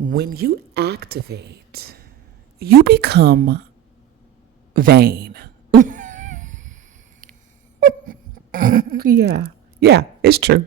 When you activate, you become vain. Yeah, it's true.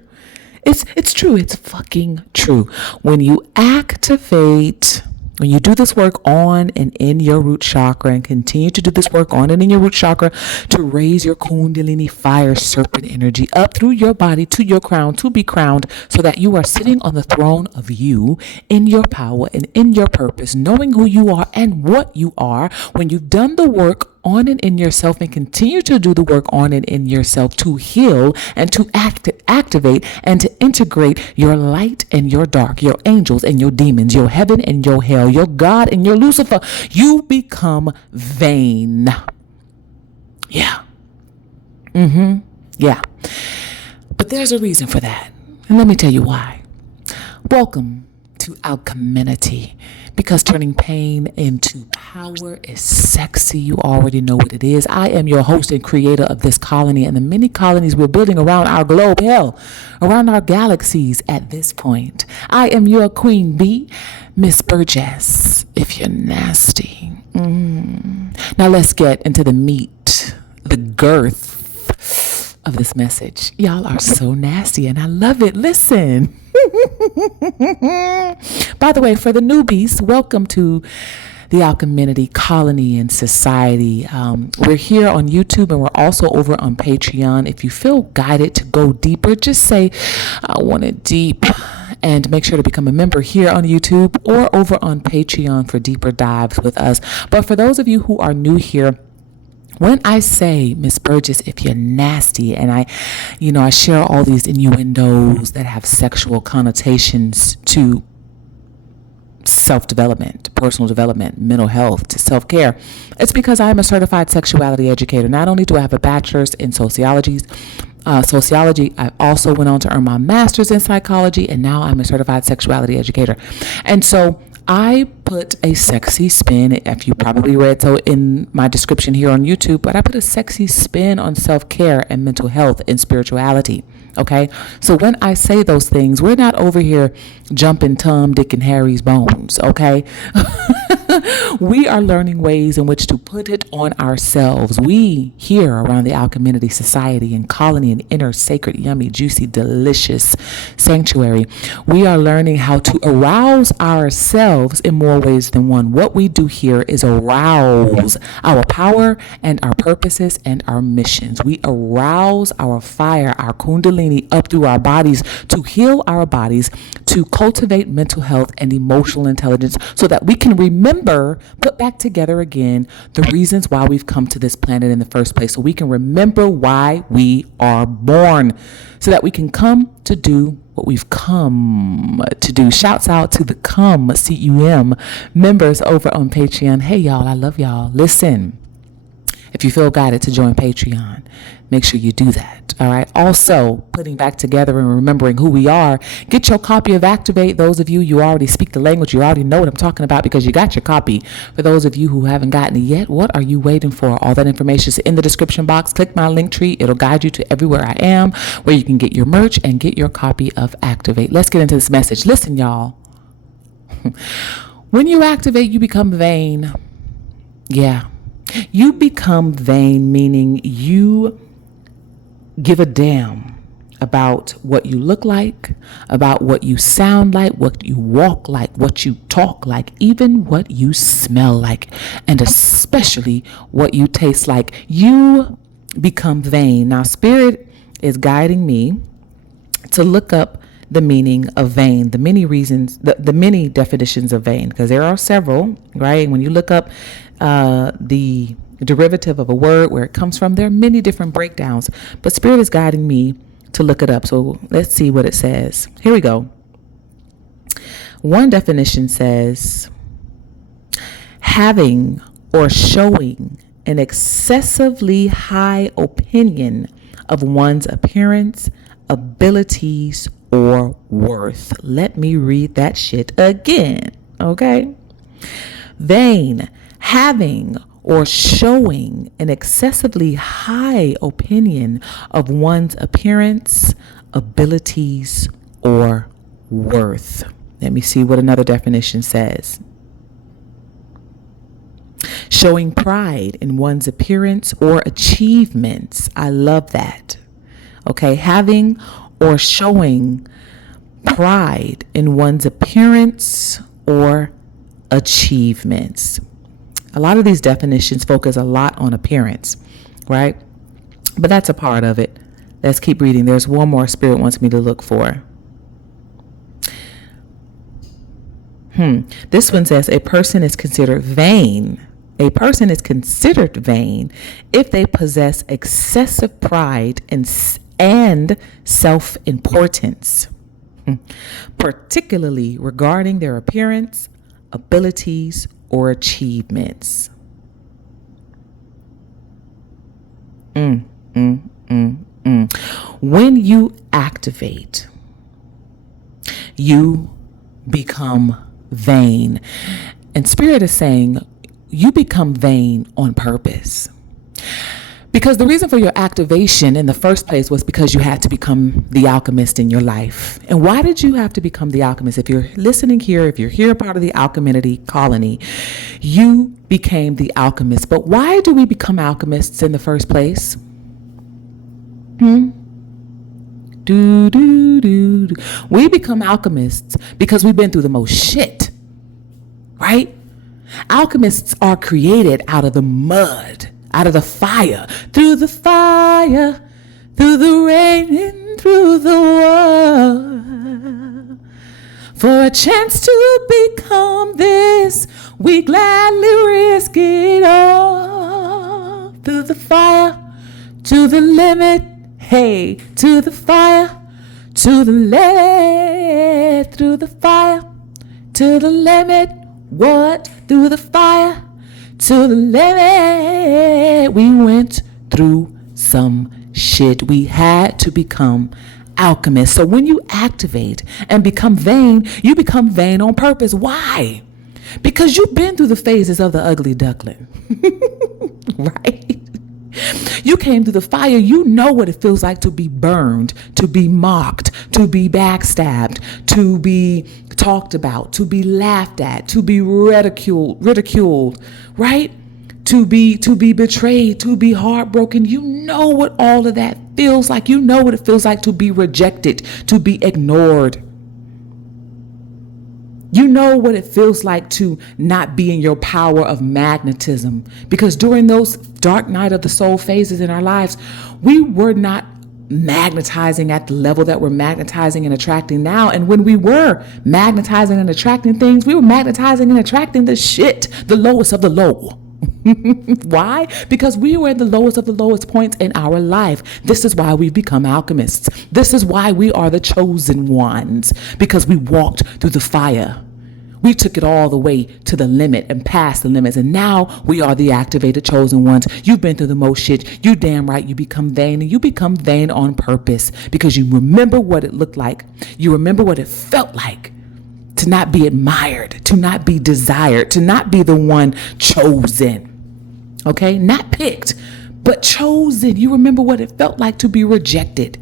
It's true. It's fucking true. When you activate, when you do this work on and in your root chakra and continue to do this work on and in your root chakra to raise your kundalini fire serpent energy up through your body to your crown to be crowned so that you are sitting on the throne of you in your power and in your purpose, knowing who you are and what you are. When you've done the work on and in yourself and continue to do the work on and in yourself to heal and to activate and to integrate your light and your dark, your angels and your demons, your heaven and your hell, your God and your Lucifer, you become vain. Yeah. Yeah. But there's a reason for that. And let me tell you why. Welcome to Alcheminity. Because turning pain into power is sexy. You already know what it is. I am your host and creator of this colony and the many colonies we're building around our globe, hell, around our galaxies at this point. I am your queen bee, Miss Burgess, if you're nasty. Now let's get into the meat, the girth of this message. Y'all are so nasty and I love it. Listen. By the way, for the newbies, welcome to the Alcheminity colony and society. We're here on YouTube and we're also over on Patreon. If you feel guided to go deeper, just say, I want it deep. And make sure to become a member here on YouTube or over on Patreon for deeper dives with us. But for those of you who are new here, when I say, Miss Burgess, if you're nasty, and I share all these innuendos that have sexual connotations to self-development, personal development, mental health, to self-care, it's because I am a certified sexuality educator. Not only do I have a bachelor's in sociology, I also went on to earn my master's in psychology, and now I'm a certified sexuality educator. And so I put a sexy spin, if you probably read so in my description here on YouTube, but I put a sexy spin on self-care and mental health and spirituality. Okay. So when I say those things, we're not over here jumping Tom, Dick, and Harry's bones. Okay. We are learning ways in which to put it on ourselves. We here around the Alcheminity Society and Colony and Inner Sacred, Yummy, Juicy, Delicious Sanctuary, we are learning how to arouse ourselves in more ways than one. What we do here is arouse our power and our purposes and our missions. We arouse our fire, our kundalini up through our bodies to heal our bodies, to cultivate mental health and emotional intelligence so that we can remember, put back together again, the reasons why we've come to this planet in the first place. So we can remember why we are born, so that we can come to do what we've come to do. Shouts out to the CUM members over on Patreon. Hey, y'all, I love y'all. Listen, if you feel guided to join Patreon, make sure you do that. All right. Also, putting back together and remembering who we are. Get your copy of Activate. Those of you already speak the language, you already know what I'm talking about because you got your copy. For those of you who haven't gotten it yet, what are you waiting for? All that information is in the description box. Click my link tree. It'll guide you to everywhere I am, where you can get your merch and get your copy of Activate. Let's get into this message. Listen, y'all. When you activate, you become vain. Yeah. You become vain, meaning you give a damn about what you look like, about what you sound like, what you walk like, what you talk like, even what you smell like, and especially what you taste like. You become vain. Now, Spirit is guiding me to look up the meaning of vain, the many reasons, the many definitions of vain, because there are several, right? When you look up the derivative of a word, where it comes from, there are many different breakdowns, but Spirit is guiding me to look it up. So let's see what it says. Here we go. One definition says, having or showing an excessively high opinion of one's appearance, abilities, or worth. Let me read that shit again. Okay. Vain, having or showing an excessively high opinion of one's appearance, abilities, or worth. Let me see what another definition says. Showing pride in one's appearance or achievements. I love that. Okay, having or showing pride in one's appearance or achievements. A lot of these definitions focus a lot on appearance, right? But that's a part of it. Let's keep reading. There's one more Spirit wants me to look for. This one says a person is considered vain. A person is considered vain if they possess excessive pride and self-importance, particularly regarding their appearance, abilities, or achievements. When you activate, you become vain. And Spirit is saying you become vain on purpose. Because the reason for your activation in the first place was because you had to become the alchemist in your life. And why did you have to become the alchemist? If you're listening here, if you're here part of the Alcheminity colony, you became the alchemist. But why do we become alchemists in the first place? We become alchemists because we've been through the most shit, right? Alchemists are created out of the mud, out of the fire, through the rain, and through the war. For a chance to become this, we gladly risk it all. Through the fire, to the limit, hey, to the fire, to the limit, through the fire, to the limit, what? Through the fire, to the limit. We went through some shit. We had to become alchemists. So when you activate and become vain, you become vain on purpose. Why? Because you've been through the phases of the ugly duckling, right? You came through the fire. You know what it feels like to be burned, to be mocked, to be backstabbed, to be talked about, to be laughed at, to be ridiculed, right? To be betrayed, to be heartbroken. You know what all of that feels like. You know what it feels like to be rejected, to be ignored. You know what it feels like to not be in your power of magnetism. Because during those dark night of the soul phases in our lives, we were not magnetizing at the level that we're magnetizing and attracting now. And when we were magnetizing and attracting things, we were magnetizing and attracting the shit, the lowest of the low. Why? Because we were at the lowest of the lowest points in our life. This is why we've become alchemists. This is why we are the chosen ones, because we walked through the fire. We took it all the way to the limit and past the limits. And now we are the activated chosen ones. You've been through the most shit. You damn right. You become vain, and you become vain on purpose because you remember what it looked like. You remember what it felt like to not be admired, to not be desired, to not be the one chosen. Okay, not picked, but chosen. You remember what it felt like to be rejected.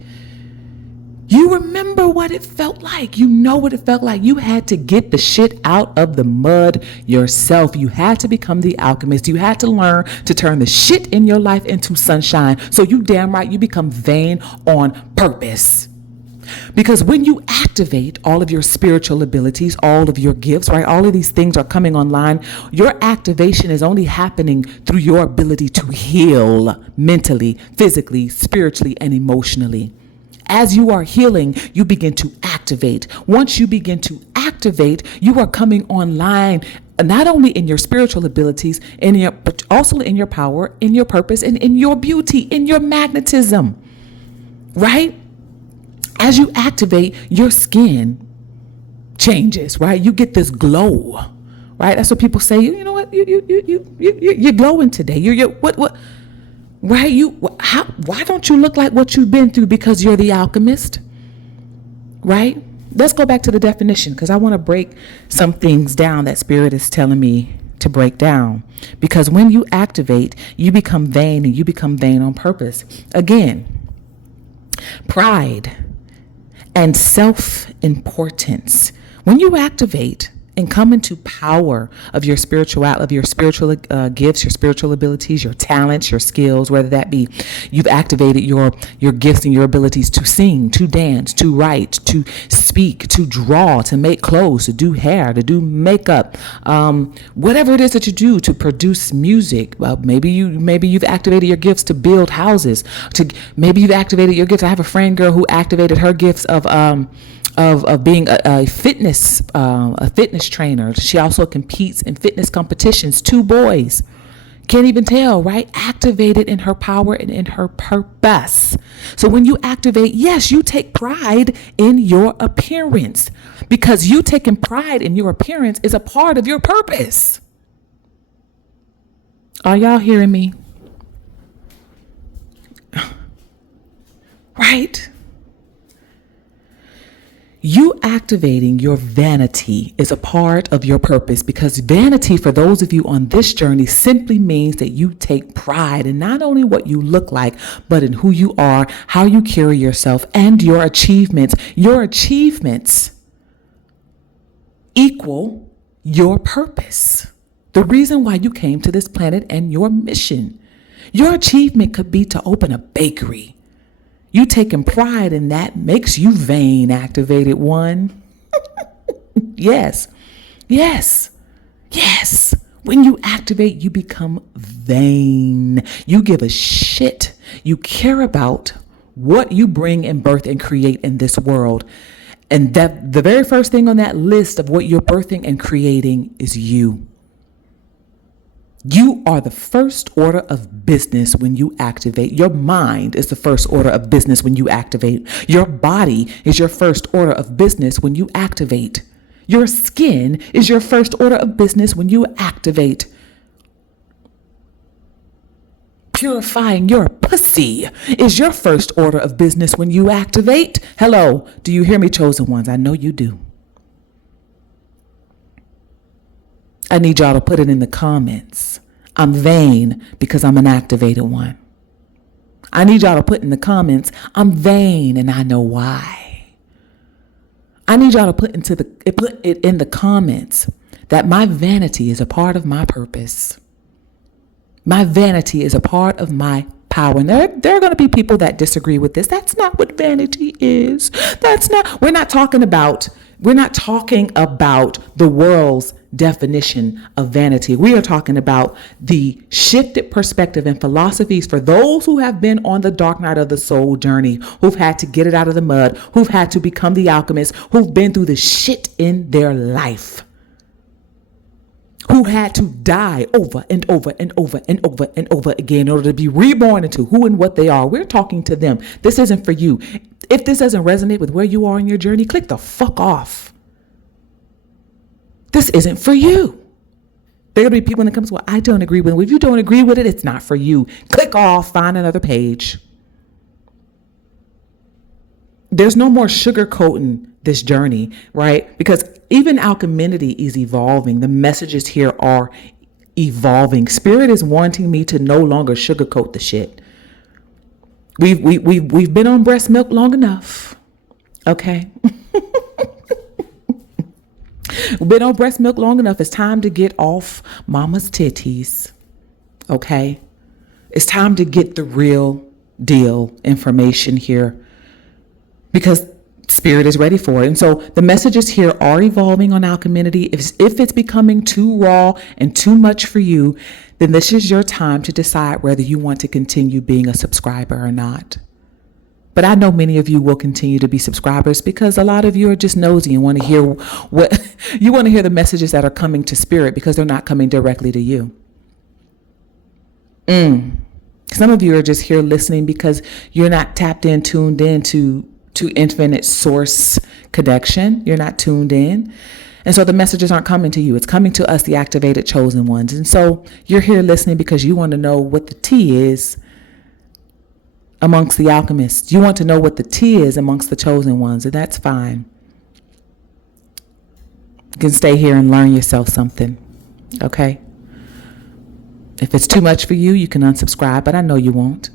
You remember what it felt like. You know what it felt like. You had to get the shit out of the mud yourself. You had to become the alchemist. You had to learn to turn the shit in your life into sunshine. So you damn right, you become vain on purpose. Because when you activate all of your spiritual abilities, all of your gifts, right? All of these things are coming online. Your activation is only happening through your ability to heal mentally, physically, spiritually, and emotionally. As you are healing, you begin to activate. Once you begin to activate, you are coming online, not only in your spiritual abilities, but also in your power, in your purpose, and in your beauty, in your magnetism, right? As you activate, your skin changes, right? You get this glow, right? That's what people say. You know what? You're glowing today. What? Right? Why don't you look like what you've been through? Because you're the alchemist, right? Let's go back to the definition, because I want to break some things down that Spirit is telling me to break down. Because when you activate, you become vain, and you become vain on purpose. Again, pride and self-importance. When you activate and come into power of your spiritual gifts, your spiritual abilities, your talents, your skills, whether that be you've activated your gifts and your abilities to sing, to dance, to write, to speak, to draw, to make clothes, to do hair, to do makeup, whatever it is that you do, to produce music. Maybe you've activated your gifts to build houses. Maybe you've activated your gifts. I have a friend girl who activated her gifts of being a fitness trainer. She also competes in fitness competitions. 2 boys. Can't even tell, right? Activated in her power and in her purpose. So when you activate, yes, you take pride in your appearance, because you taking pride in your appearance is a part of your purpose. Are y'all hearing me? Right? You activating your vanity is a part of your purpose, because vanity, for those of you on this journey, simply means that you take pride in not only what you look like, but in who you are, how you carry yourself, and your achievements. Your achievements equal your purpose, the reason why you came to this planet, and your mission. Your achievement could be to open a bakery. You taking pride in that makes you vain, activated one. Yes. When you activate, you become vain. You give a shit. You care about what you bring and birth and create in this world. And that the very first thing on that list of what you're birthing and creating is you. You are the first order of business when you activate. Your mind is the first order of business when you activate. Your body is your first order of business when you activate. Your skin is your first order of business when you activate. Purifying your pussy is your first order of business when you activate. Hello, do you hear me, chosen ones? I know you do. I need y'all to put it in the comments. I'm vain because I'm an activated one. I need y'all to put in the comments, I'm vain and I know why. I need y'all to put it in the comments that my vanity is a part of my purpose. My vanity is a part of my power. And there are going to be people that disagree with this. That's not what vanity is. We're not talking about the world's definition of vanity. We are talking about the shifted perspective and philosophies for those who have been on the dark night of the soul journey, who've had to get it out of the mud, who've had to become the alchemist, who've been through the shit in their life, who had to die over and over and over and over and over again in order to be reborn into who and what they are. We're talking to them. This isn't for you. If this doesn't resonate with where you are in your journey, click the fuck off. This isn't for you. There are going to be people in the comments, well, I don't agree with it. If you don't agree with it, it's not for you. Click off, find another page. There's no more sugarcoating this journey, right? Because even Alcheminity is evolving. The messages here are evolving. Spirit is wanting me to no longer sugarcoat the shit. We've been on breast milk long enough. Okay. We've been on breast milk long enough. It's time to get off mama's titties. Okay. It's time to get the real deal information here, because Spirit is ready for it. And so the messages here are evolving on Alcheminity. If it's becoming too raw and too much for you, then this is your time to decide whether you want to continue being a subscriber or not. But I know many of you will continue to be subscribers because a lot of you are just nosy and want to hear the messages that are coming to Spirit, because they're not coming directly to you. Some of you are just here listening because you're not tapped in, tuned in to infinite source connection. You're not tuned in. And so the messages aren't coming to you. It's coming to us, the activated chosen ones. And so you're here listening because you want to know what the tea is amongst the alchemists. You want to know what the tea is amongst the chosen ones, and that's fine. You can stay here and learn yourself something, okay? If it's too much for you, you can unsubscribe, but I know you won't,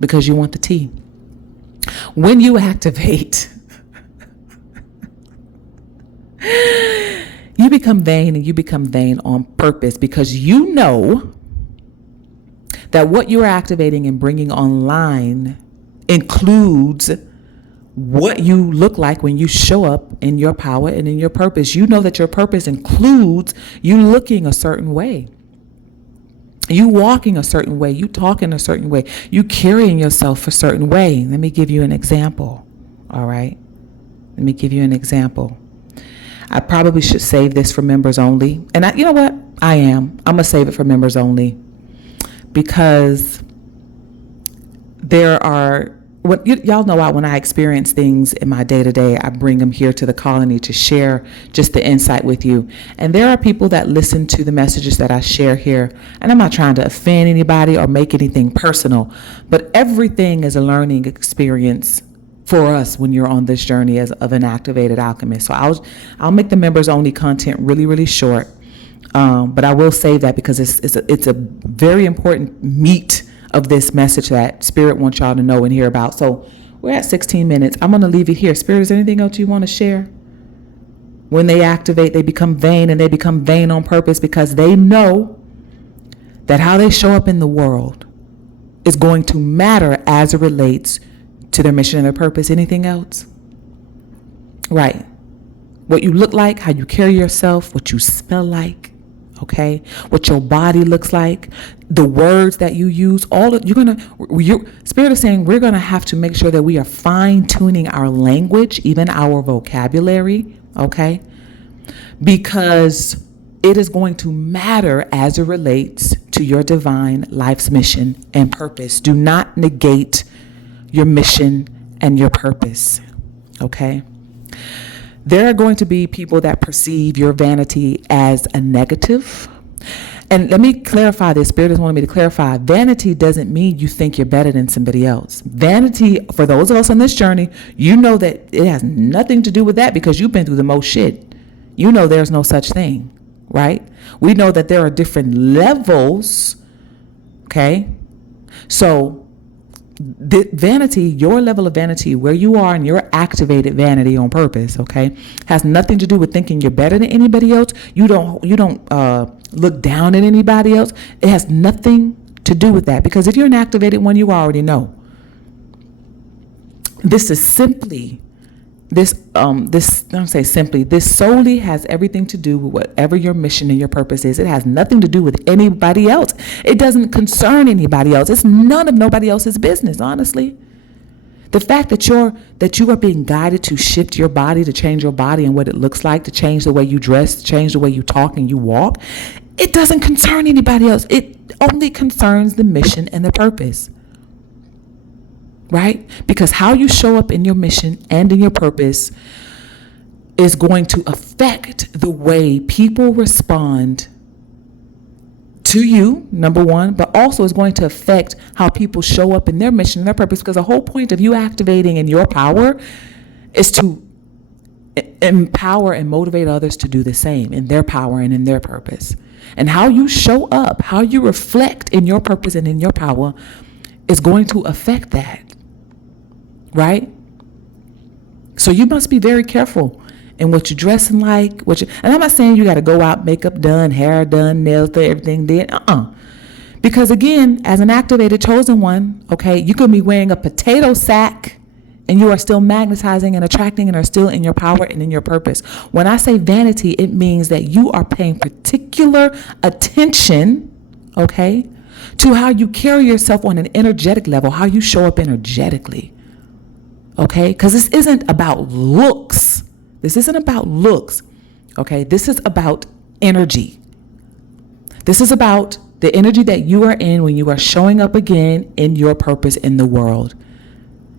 because you want the tea. When you activate, become vain, and you become vain on purpose because you know that what you are activating and bringing online includes what you look like when you show up in your power and in your purpose. You know that your purpose includes you looking a certain way, you walking a certain way, you talking a certain way, you carrying yourself a certain way. Let me give you an example. All right. Let me give you an example. I probably should save this for members only. And you know what? I'm going to save it for members only because there are, y'all know when I experience things in my day-to-day, I bring them here to the colony to share just the insight with you. And there are people that listen to the messages that I share here. And I'm not trying to offend anybody or make anything personal, but everything is a learning experience for us when you're on this journey of an activated alchemist. So I'll make the members only content really, really short. But I will save that because it's a very important meat of this message that Spirit wants y'all to know and hear about. So we're at 16 minutes. I'm going to leave it here. Spirit, is there anything else you want to share? When they activate, they become vain, and they become vain on purpose because they know that how they show up in the world is going to matter as it relates to their mission and their purpose. Anything else? Right. What you look like, how you carry yourself, what you smell like, okay? What your body looks like, the words that you use, Spirit is saying we're going to have to make sure that we are fine-tuning our language, even our vocabulary, okay? Because it is going to matter as it relates to your divine life's mission and purpose. Do not negate your mission and your purpose, okay? There are going to be people that perceive your vanity as a negative. And let me clarify this. Spirit is wanting me to clarify. Vanity doesn't mean you think you're better than somebody else. Vanity, for those of us on this journey, you know that it has nothing to do with that because you've been through the most shit. You know there's no such thing, right? We know that there are different levels, okay? So the vanity, your level of vanity, where you are in your activated vanity on purpose, okay, has nothing to do with thinking you're better than anybody else. You don't look down at anybody else. It has nothing to do with that because if you're an activated one, you already know. This is simply this solely has everything to do with whatever your mission and your purpose is. It has nothing to do with anybody else. It doesn't concern anybody else. It's none of nobody else's business, honestly. The fact that you are being guided to shift your body, to change your body and what it looks like, to change the way you dress, to change the way you talk and you walk, it doesn't concern anybody else. It only concerns the mission and the purpose. Right? Because how you show up in your mission and in your purpose is going to affect the way people respond to you, number one, but also is going to affect how people show up in their mission and their purpose, because the whole point of you activating in your power is to empower and motivate others to do the same in their power and in their purpose. And how you show up, how you reflect in your purpose and in your power is going to affect that. Right? So you must be very careful in what you're dressing like, and I'm not saying you got to go out, makeup done, hair done, nails done, everything done. Because again, as an activated chosen one, okay, you could be wearing a potato sack and you are still magnetizing and attracting and are still in your power and in your purpose. When I say vanity, it means that you are paying particular attention, okay, to how you carry yourself on an energetic level, how you show up energetically. Okay, because this isn't about looks. This isn't about looks. Okay, this is about energy. This is about the energy that you are in when you are showing up again in your purpose in the world.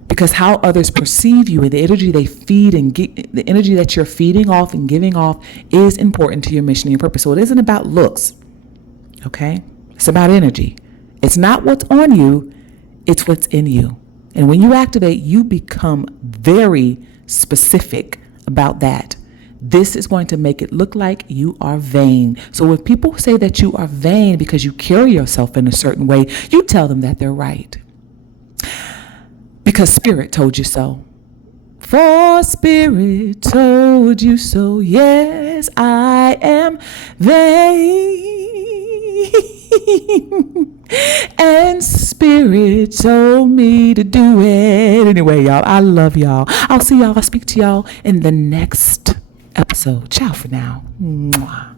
Because how others perceive you and the energy they feed and the energy that you're feeding off and giving off is important to your mission and your purpose. So it isn't about looks. Okay, it's about energy. It's not what's on you, it's what's in you. And when you activate, you become very specific about that. This is going to make it look like you are vain. So when people say that you are vain because you carry yourself in a certain way, you tell them that they're right. Because Spirit told you so. For spirit told you so. Yes, I am vain. And spirit told me to do it. Anyway, y'all, I love y'all. I'll see y'all. I'll speak to y'all in the next episode. Ciao for now. Mwah.